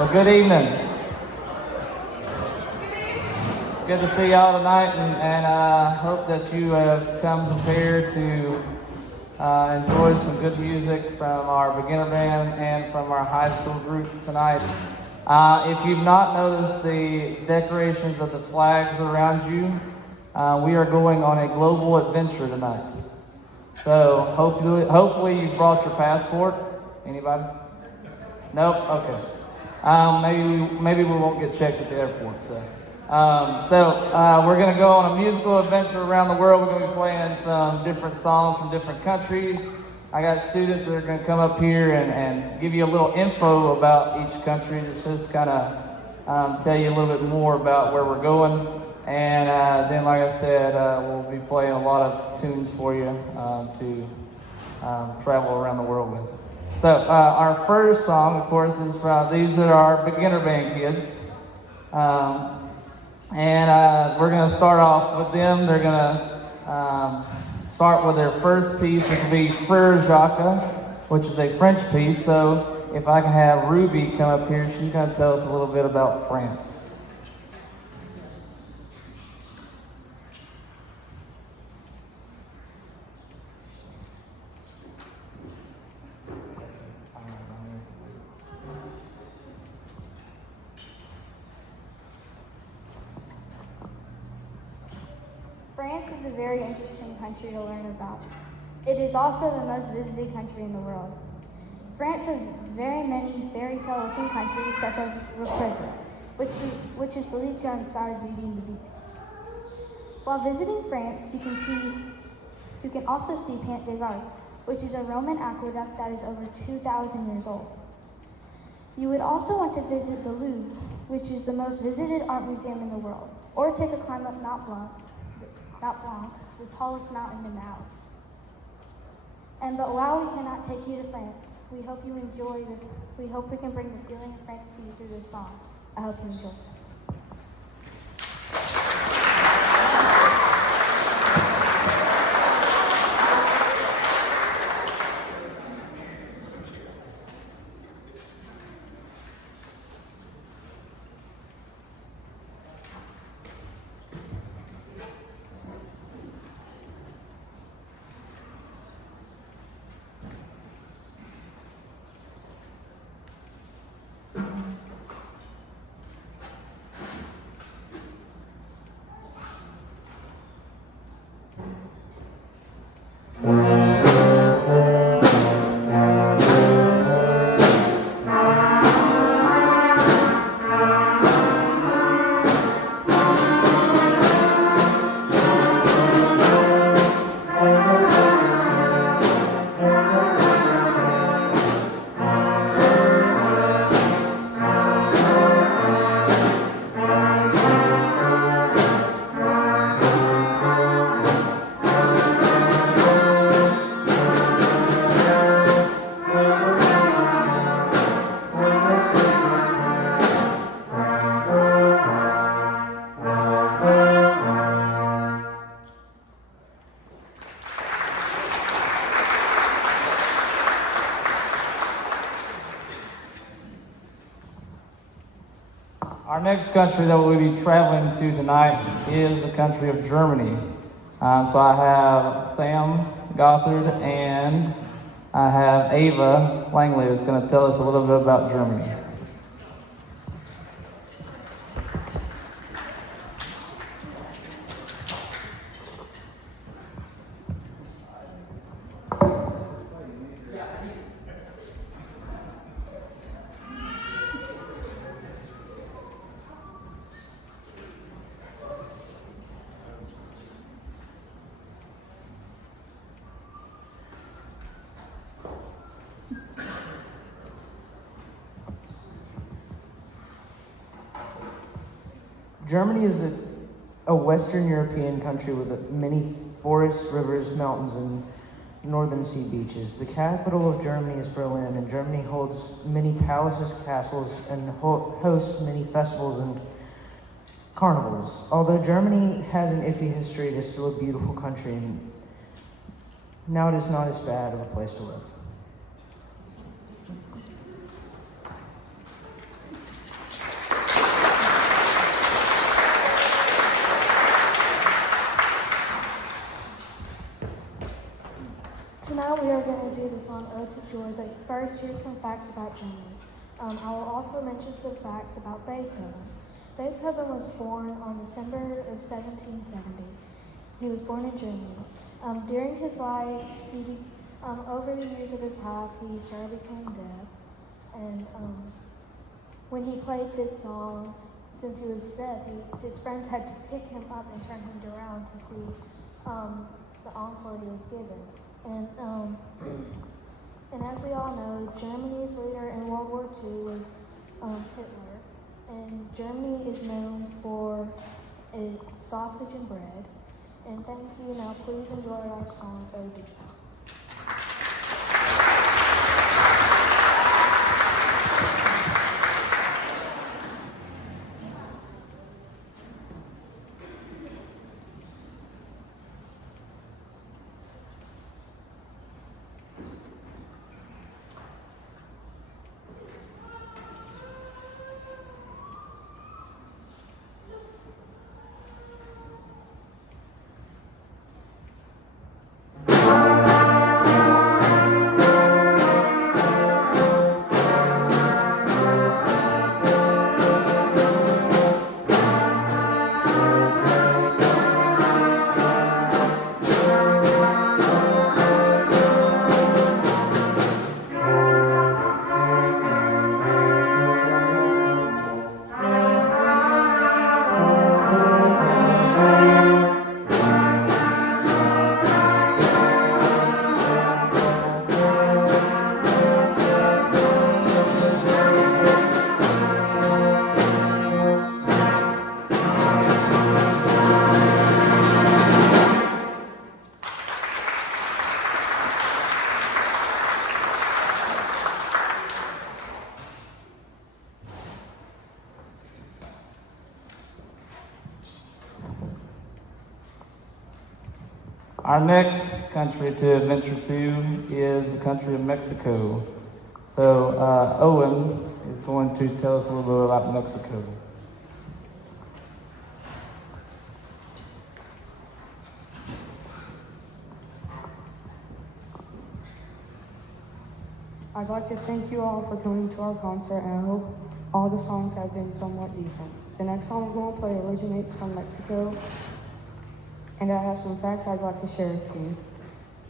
Well, good evening. Good to see y'all tonight, and hope that you have come prepared to enjoy some good music from our beginner band and from our high school group tonight. If you've not noticed the decorations of the flags around you, we are going on a global adventure tonight. So hopefully you brought your passport. Anybody? Nope? Okay. Maybe we won't get checked at the airport. So we're going to go on a musical adventure around the world. We're going to be playing some different songs from different countries. I got students that are going to come up here and give you a little info about each country. Just kind of tell you a little bit more about where we're going. And then, like I said, we'll be playing a lot of tunes for you to travel around the world with. So our first song, of course, is from these are our beginner band kids. And we're going to start off with them. They're going to start with their first piece, which will be Frère Jacques, which is a French piece. So if I can have Ruby come up here, she's going to tell us a little bit about France. France is a very interesting country to learn about. It is also the most visited country in the world. France has very many fairy tale looking countries such as Roquefort, which is believed to have inspired Beauty and the Beast. While visiting France, you can also see Pont des Arts, which is a Roman aqueduct that is over 2,000 years old. You would also want to visit the Louvre, which is the most visited art museum in the world, or take a climb up Mont Blanc, the tallest mountain in the Alps. But while we cannot take you to France, we hope you enjoy we hope we can bring the feeling of France to you through this song. I hope you enjoy. Our next country that we'll be traveling to tonight is the country of Germany. So I have Sam Gothard and I have Ava Langley that's going to tell us a little bit about Germany. Germany is a Western European country with many forests, rivers, mountains, and northern sea beaches. The capital of Germany is Berlin, and Germany holds many palaces, castles, and hosts many festivals and carnivals. Although Germany has an iffy history, it is still a beautiful country, and now it is not as bad of a place to live. Ode to Joy, but first here's some facts about Germany. I will also mention some facts about Beethoven. Beethoven was born on December of 1770. He was born in Germany. During his life, over the years of his life, he started becoming deaf. And when he played this song, since he was deaf, his friends had to pick him up and turn him around to see the encore he was given. And as we all know, Germany's leader in World War II was Hitler. And Germany is known for its sausage and bread. And thank you. Now please enjoy our song, Ode to Joy. Our next country to adventure to is the country of Mexico. So Owen is going to tell us a little bit about Mexico. I'd like to thank you all for coming to our concert, and I hope all the songs have been somewhat decent. The next song we're going to play originates from Mexico, and I have some facts I'd like to share with you.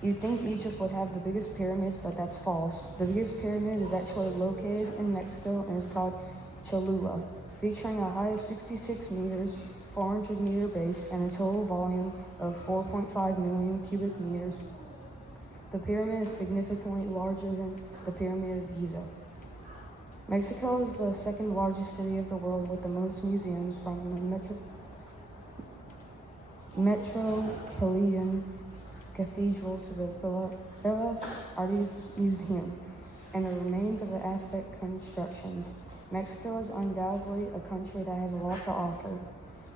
You'd think Egypt would have the biggest pyramids, but that's false. The biggest pyramid is actually located in Mexico and is called Cholula, featuring a height of 66 meters, 400-meter base, and a total volume of 4.5 million cubic meters. The pyramid is significantly larger than the Pyramid of Giza. Mexico is the second largest city of the world with the most museums, from the Metropolitan Cathedral to the Bellas Artes Museum and the remains of the Aztec constructions. Mexico is undoubtedly a country that has a lot to offer.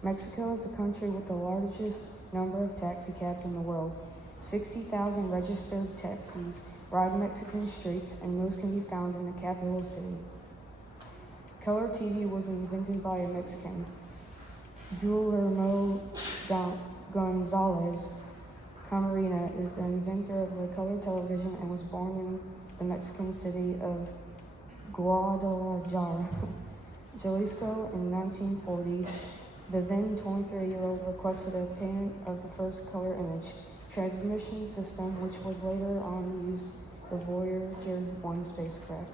Mexico is the country with the largest number of taxi cabs in the world. 60,000 registered taxis ride Mexican streets, and most can be found in the capital city. Color TV was invented by a Mexican, Guillermo Gonzalez Camarena is the inventor of the color television and was born in the Mexican city of Guadalajara, Jalisco in 1940. The then 23-year-old requested a payment of the first color image transmission system, which was later on used the Voyager 1 spacecraft.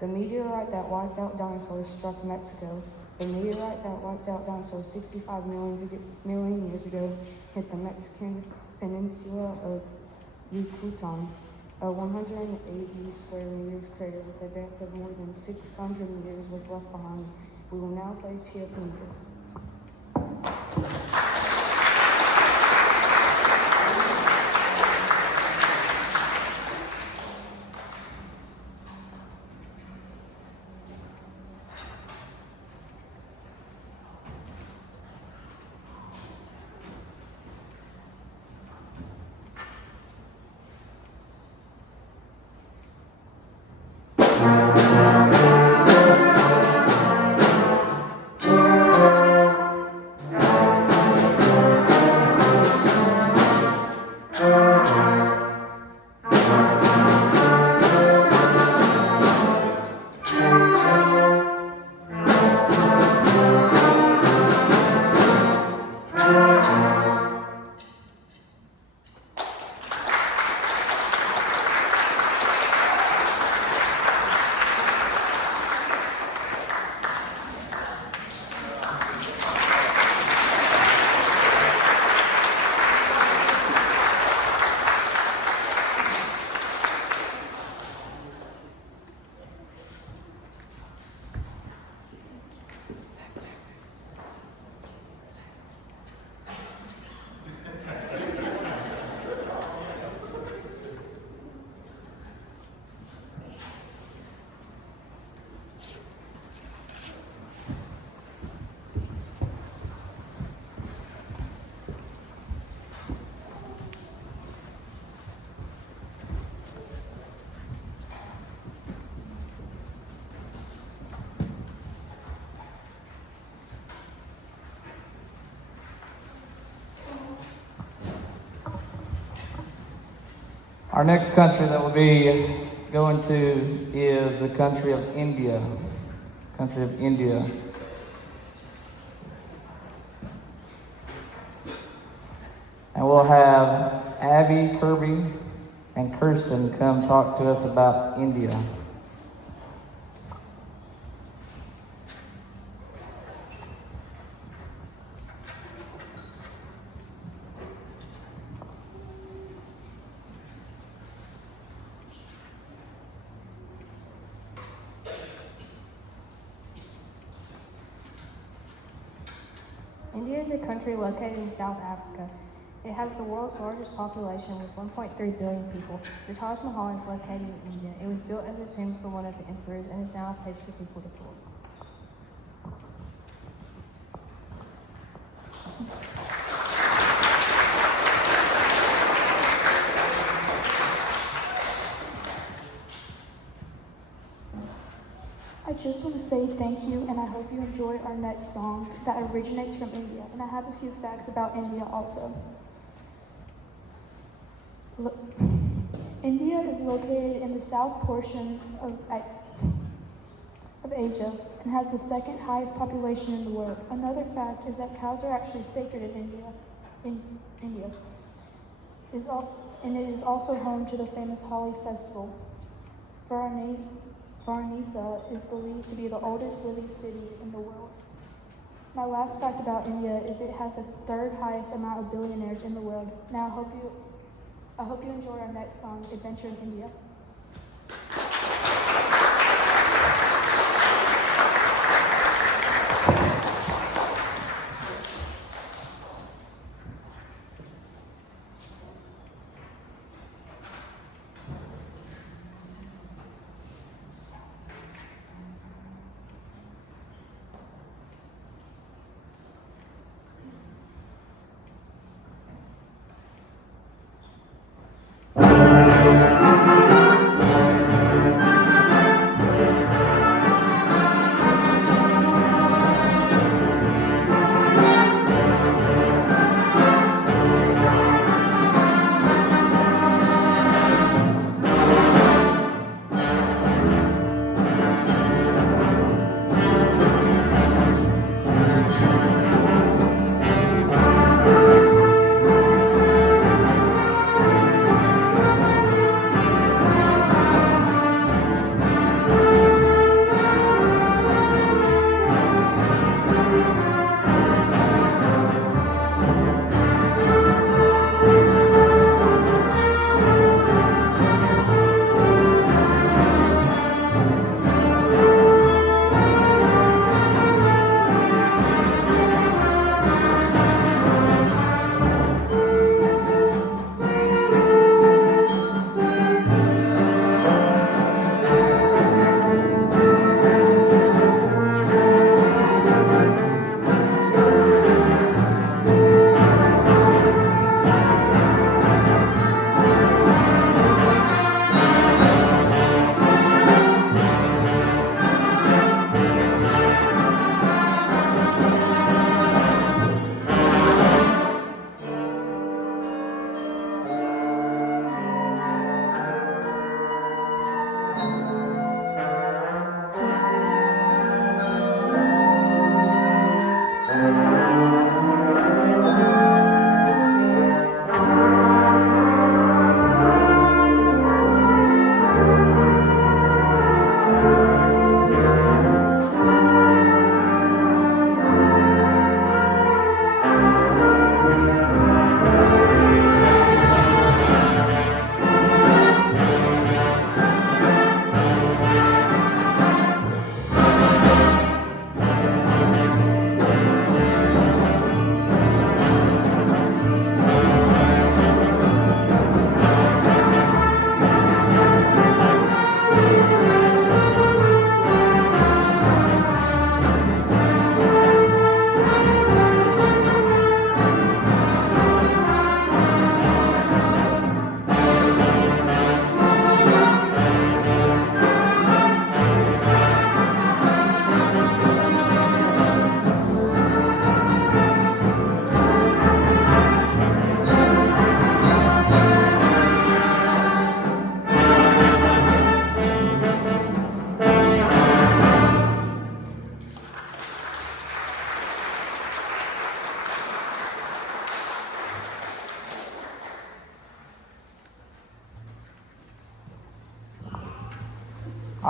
The meteorite that wiped out dinosaurs struck Mexico. The meteorite that wiped out dinosaurs 65 million years ago hit the Mexican peninsula of Yucatan, a 180 square meters crater with a depth of more than 600 meters was left behind. We will now play Chiapas. Our next country that we'll be going to is the country of India. Country of India. And we'll have Abby, Kirby, and Kirsten come talk to us about India. India is a country located in South Africa. It has the world's largest population with 1.3 billion people. The Taj Mahal is located in India. It was built as a tomb for one of the emperors and is now a place for people to tour. I just want to say thank you, and I hope you enjoy our next song that originates from India. And I have a few facts about India also. India is located in the south portion of Asia and has the second highest population in the world. Another fact is that cows are actually sacred in India. And it is also home to the famous Holi festival. Varanasi is believed to be the oldest living city in the world. My last fact about India is it has the third highest amount of billionaires in the world. Now I hope you enjoy our next song, Adventure in India. Thank you.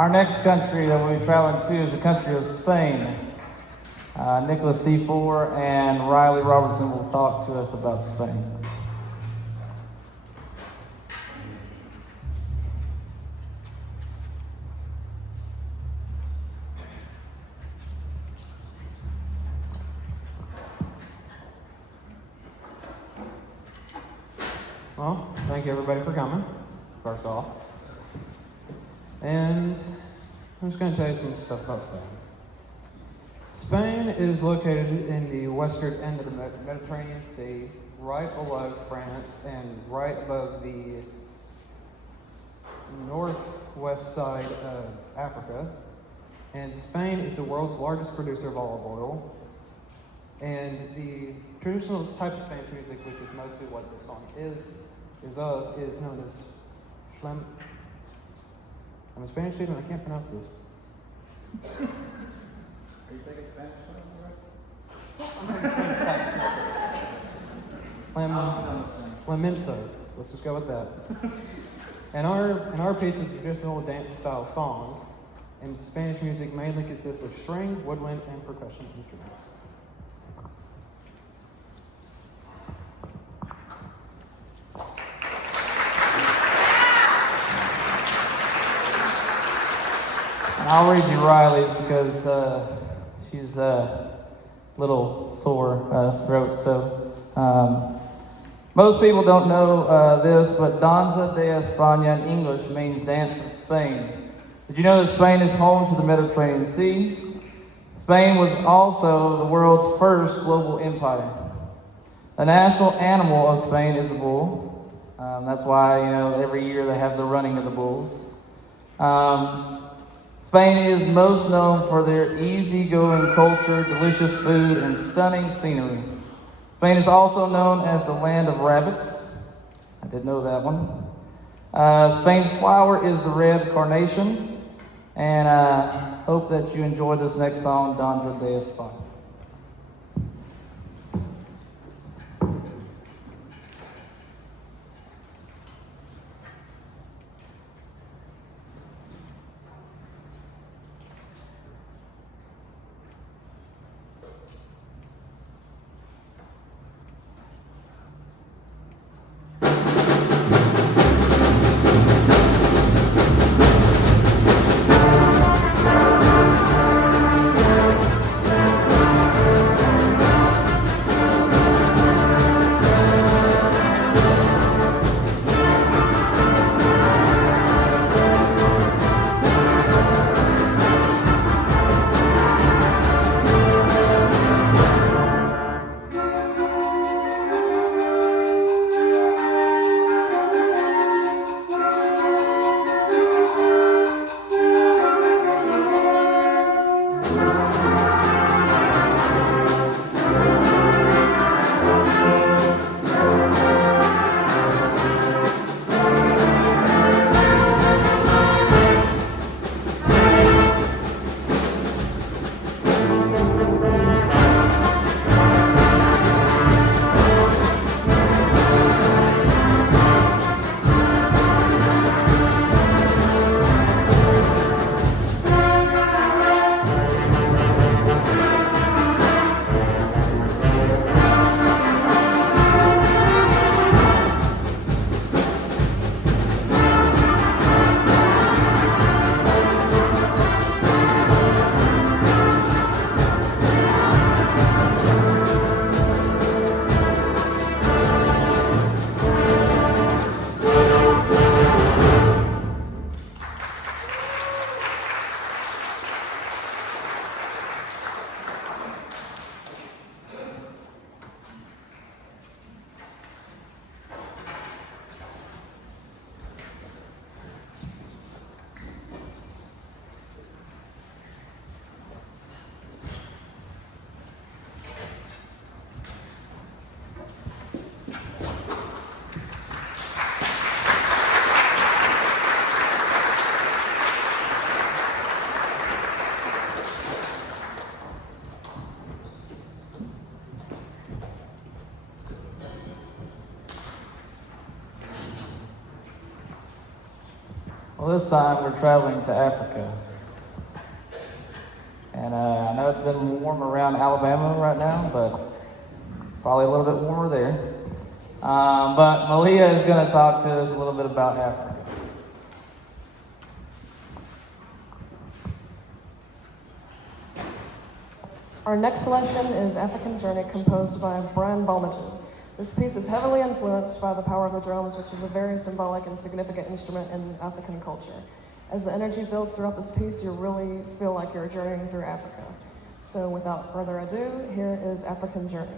Our next country that we'll be traveling to is the country of Spain. Nicholas D4 and Riley Robertson will talk to us about Spain. Well, thank you everybody for coming, first off. And I'm just going to tell you some stuff about Spain. Spain is located in the western end of the Mediterranean Sea, right below France and right above the northwest side of Africa. And Spain is the world's largest producer of olive oil. And the traditional type of Spanish music, which is mostly what this song is known as I'm a Spanish student, I can't pronounce this. Are you taking Spanish classes, right? Yes, I'm taking Spanish classes. Flamenco. Let's just go with that. And our piece is a traditional dance style song, and Spanish music mainly consists of string, woodwind, and percussion instruments. I'll read you Riley's because she's a little sore throat. So most people don't know this, but Danza de España in English means dance of Spain. Did you know that Spain is home to the Mediterranean Sea? Spain was also the world's first global empire. The national animal of Spain is the bull. That's why, every year they have the running of the bulls. Spain is most known for their easygoing culture, delicious food, and stunning scenery. Spain is also known as the land of rabbits. I did know that one. Spain's flower is the red carnation. And I hope that you enjoy this next song, Danza de España. Well, this time we're traveling to Africa. And I know it's been warm around Alabama right now, but it's probably a little bit warmer there. But Malia is going to talk to us a little bit about Africa. Our next selection is African Journey, composed by Brian Balmages. This piece is heavily influenced by the power of the drums, which is a very symbolic and significant instrument in African culture. As the energy builds throughout this piece, you really feel like you're journeying through Africa. So without further ado, here is African Journey.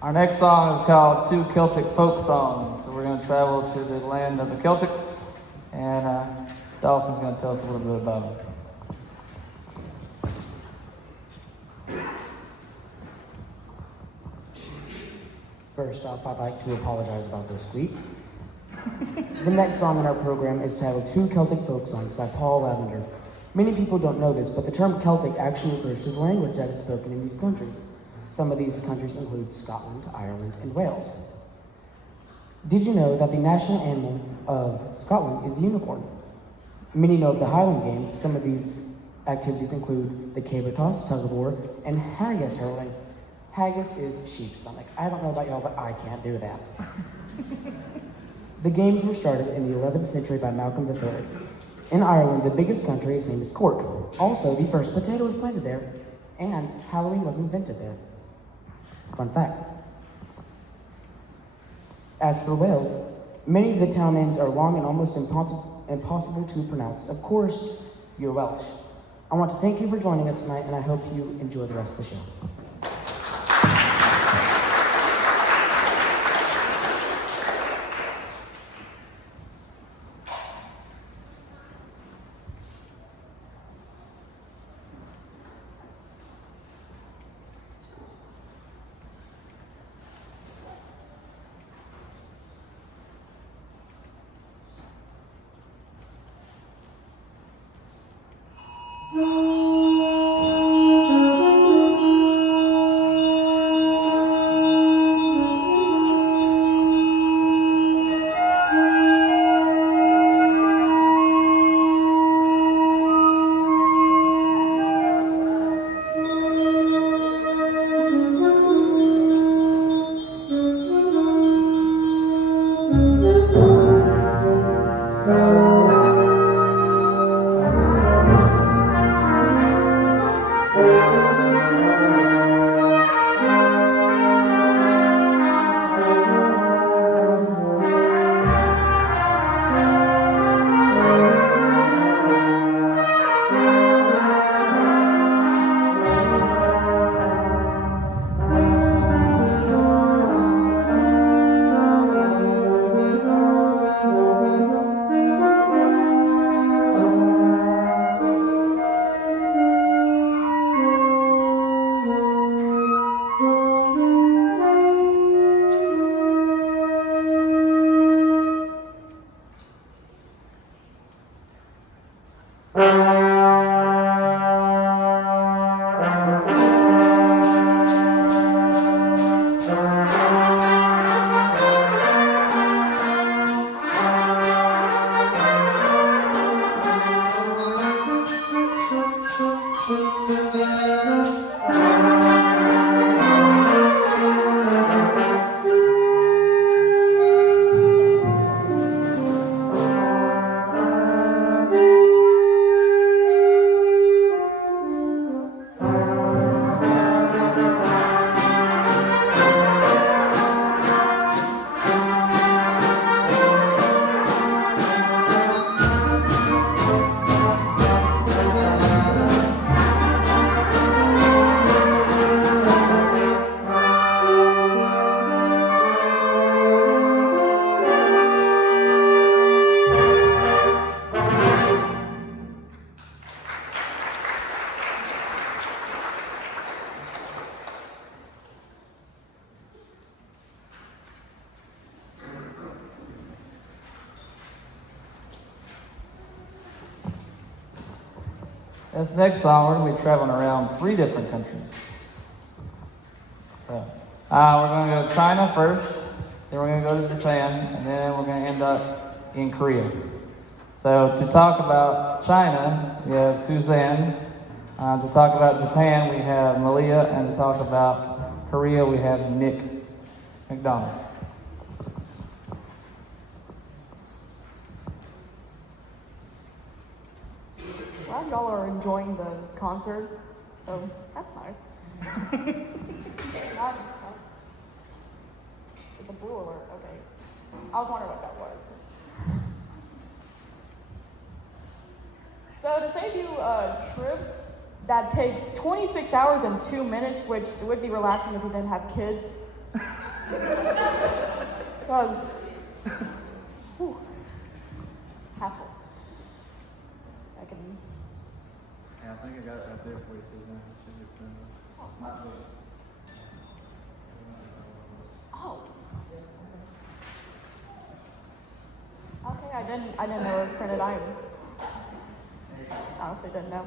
Our next song is called Two Celtic Folk Songs. So we're going to travel to the land of the Celtics, and Dawson's going to tell us a little bit about it. First off, I'd like to apologize about those squeaks. The next song in our program is titled Two Celtic Folk Songs by Paul Lavender. Many people don't know this, but the term Celtic actually refers to the language that is spoken in these countries. Some of these countries include Scotland, Ireland, and Wales. Did you know that the national animal of Scotland is the unicorn? Many know of the Highland Games. Some of these activities include the caber toss, tug of war, and haggis hurling. Haggis is sheep's stomach. I don't know about y'all, but I can't do that. The games were started in the 11th century by Malcolm III. In Ireland, the biggest country is named as Cork. Also, the first potato was planted there, and Halloween was invented there. Fun fact. As for Wales, many of the town names are long and almost impossible to pronounce. Of course, you're Welsh. I want to thank you for joining us tonight, and I hope you enjoy the rest of the show. This next song, we're going to be traveling around 3 different countries. So, we're going to go to China first, then we're going to go to Japan, and then we're going to end up in Korea. So, to talk about China, we have Suzanne. To talk about Japan, we have Malia. And to talk about Korea, we have Nick McDonald. Glad y'all are enjoying the concert, so that's nice. It's a blue alert, okay. I was wondering what that was. So to save you a trip that takes 26 hours and 2 minutes, which would be relaxing if you didn't have kids. Because, hassle. I can. Yeah, I think I got it right there for you, Suzanne. Oh. Okay, I didn't know it was printed. I honestly didn't know.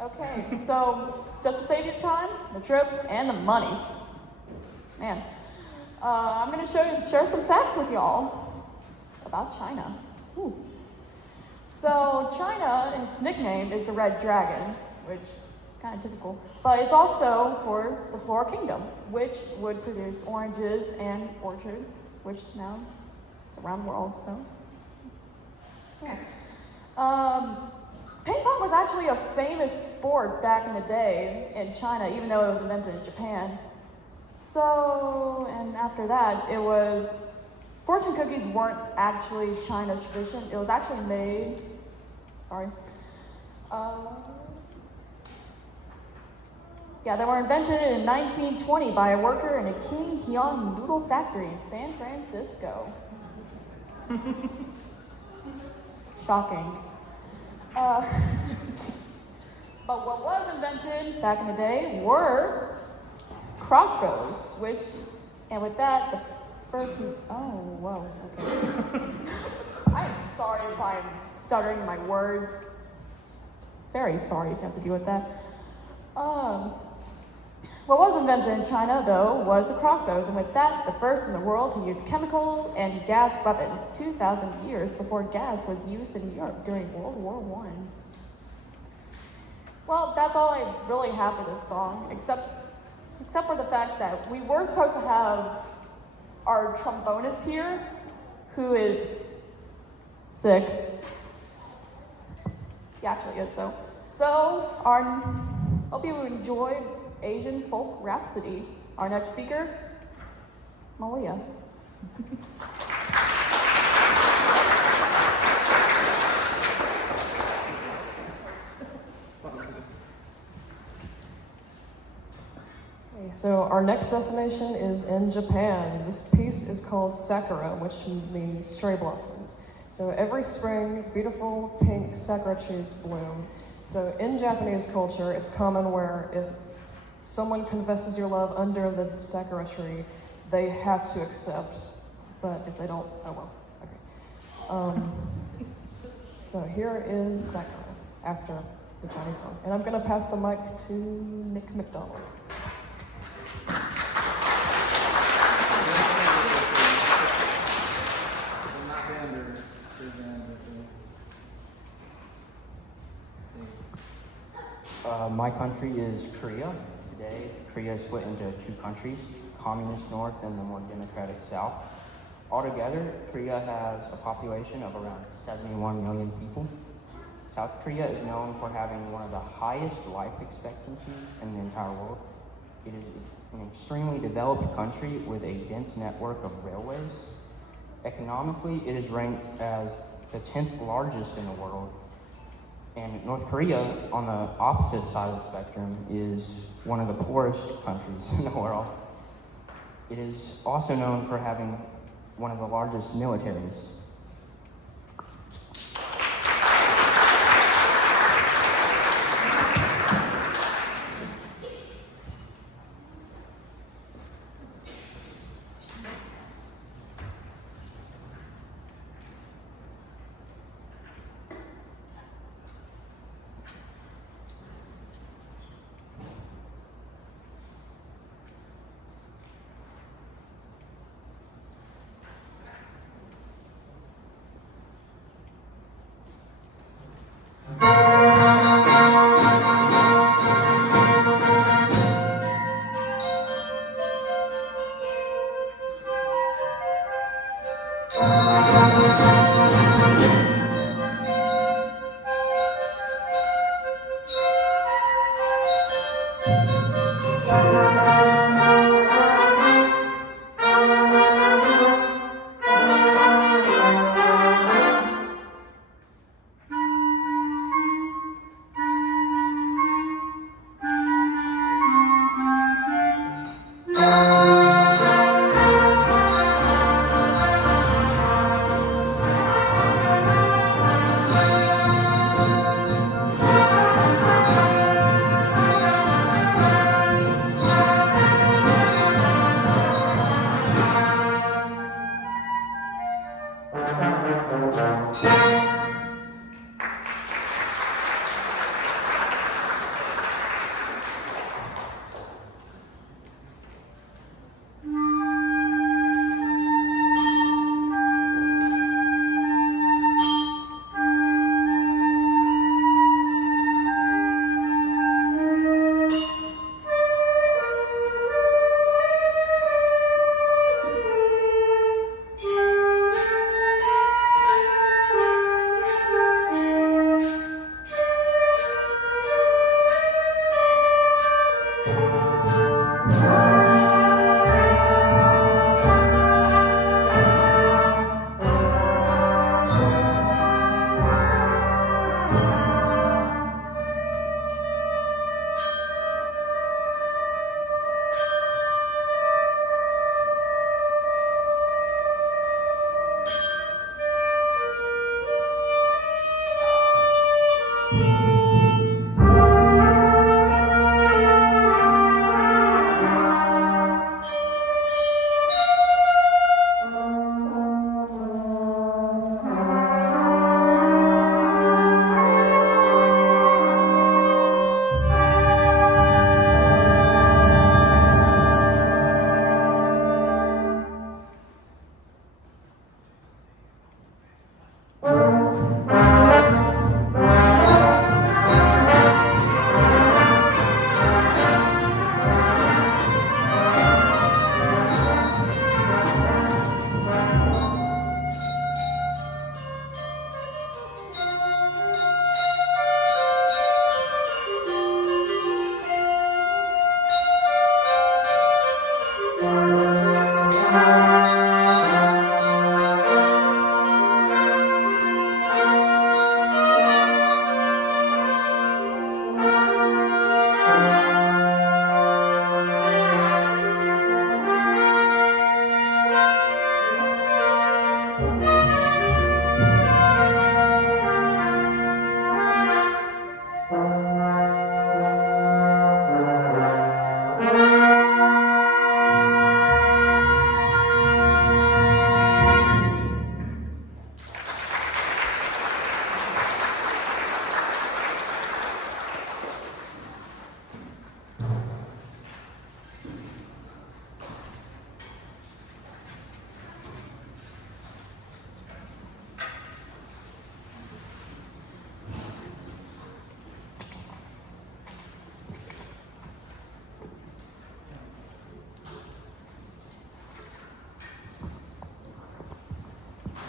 Okay, so just to save you time, the trip, and the money, man, I'm gonna share some facts with y'all about China. Ooh. So China, its nickname is the Red Dragon, which is kind of typical, but it's also for the Flora Kingdom, which would produce oranges and orchards, which now is around the world. So, yeah. Ping pong was actually a famous sport back in the day in China, even though it was invented in Japan. So, and after that, fortune cookies weren't actually China's tradition. It was actually made, they were invented in 1920 by a worker in a King Hyun noodle factory in San Francisco. Shocking. But what was invented back in the day were crossbows, and with that, the first, okay. I am sorry if I'm stuttering my words. very sorry you have to deal with that. What was invented in China, though, was the crossbows, and with that, the first in the world to use chemical and gas weapons 2,000 years before gas was used in Europe during World War I. Well, that's all I really have for this song, except for the fact that we were supposed to have our trombonist here, who is sick. He actually is, though. So, hope you enjoyed Asian Folk Rhapsody. Our next speaker, Malia. So our next destination is in Japan. This piece is called Sakura, which means cherry blossoms. So every spring, beautiful pink sakura trees bloom. So in Japanese culture, it's common where if someone confesses your love under the sakura tree, they have to accept. But if they don't, oh well, okay. So here is Sakura after the Chinese song. And I'm gonna pass the mic to Nick McDonald. My country is Korea. Today, Korea is split into two countries, communist north and the more democratic south. Altogether, Korea has a population of around 71 million people. South Korea is known for having one of the highest life expectancies in the entire world. It is an extremely developed country with a dense network of railways. Economically, it is ranked as the 10th largest in the world. And North Korea, on the opposite side of the spectrum, is one of the poorest countries in the world. It is also known for having one of the largest militaries.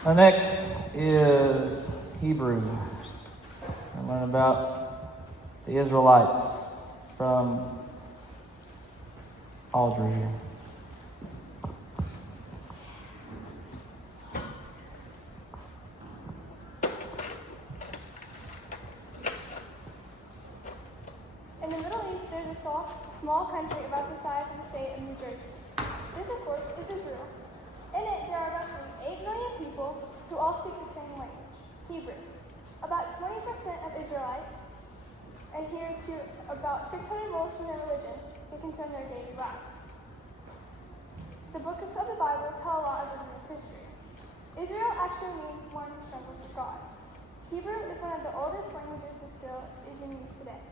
The next is Hebrew. I learn about the Israelites from Audrey here. In the Middle East, there's a small country about the size of the state of New Jersey. This, of course, is Israel. In it, there are roughly 8 million people who all speak the same language, Hebrew. About 20% of Israelites adhere to about 600 rules from their religion who concern their daily lives. The books of the Bible tell a lot of Israel's history. Israel actually means one who struggles with God. Hebrew is one of the oldest languages that still is in use today.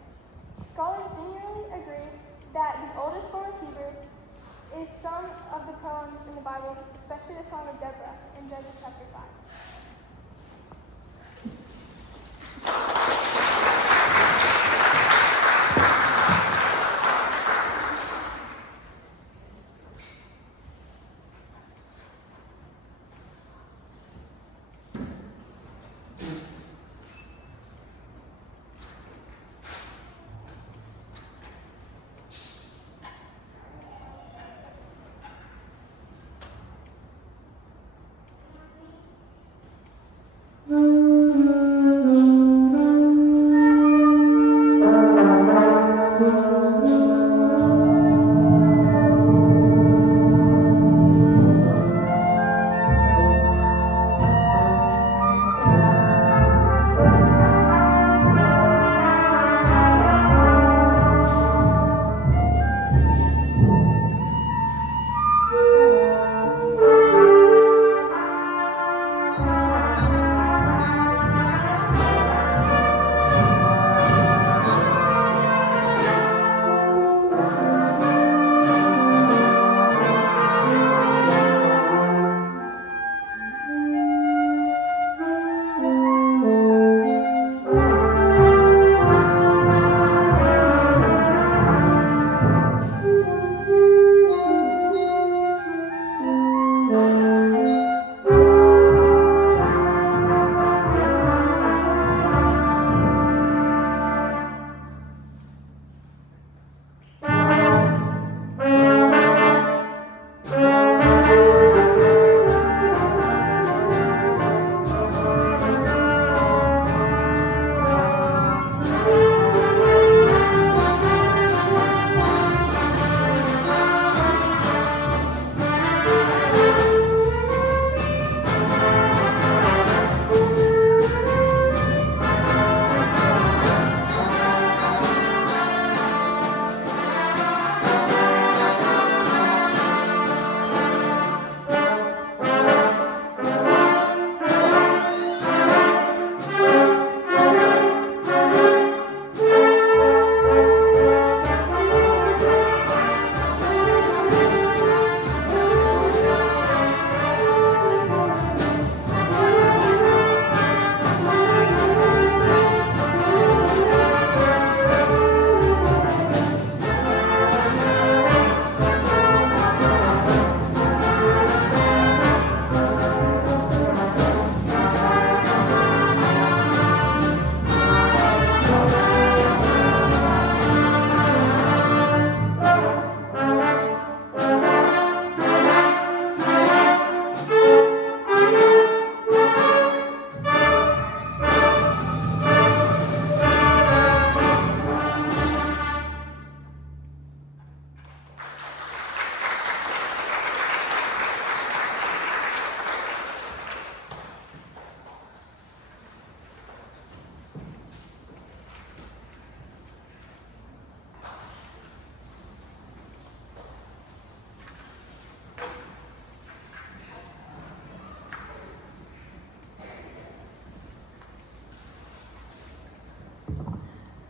Scholars generally agree that the oldest form of Hebrew is some of the poems in the Bible, especially the Song of Deborah in Judges chapter 5.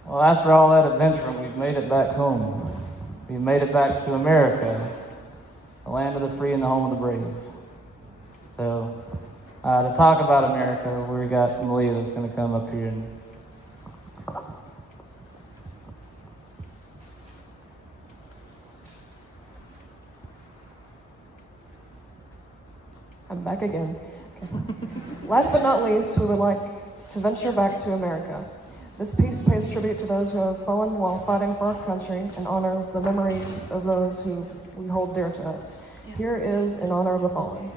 Well, after all that adventure, we've made it back home. We've made it back to America, the land of the free and the home of the brave. So, to talk about America, we got Malia that's going to come up here and I'm back again. Last but not least, we would like to venture back to America. This piece pays tribute to those who have fallen while fighting for our country and honors the memory of those who we hold dear to us. Here is In Honor of the Fallen.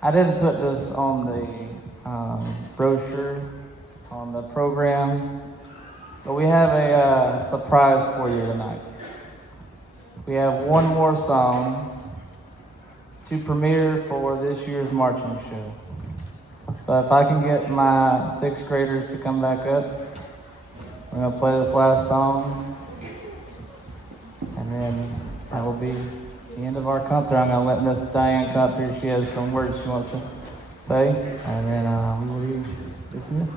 I didn't put this on the brochure, on the program, but we have a surprise for you tonight. We have one more song to premiere for this year's marching show. So if I can get my sixth graders to come back up, we're gonna play this last song, and then that will be the end of our concert. I'm gonna let Miss Diane come up here. She has some words she wants to say, and then we will be dismissed.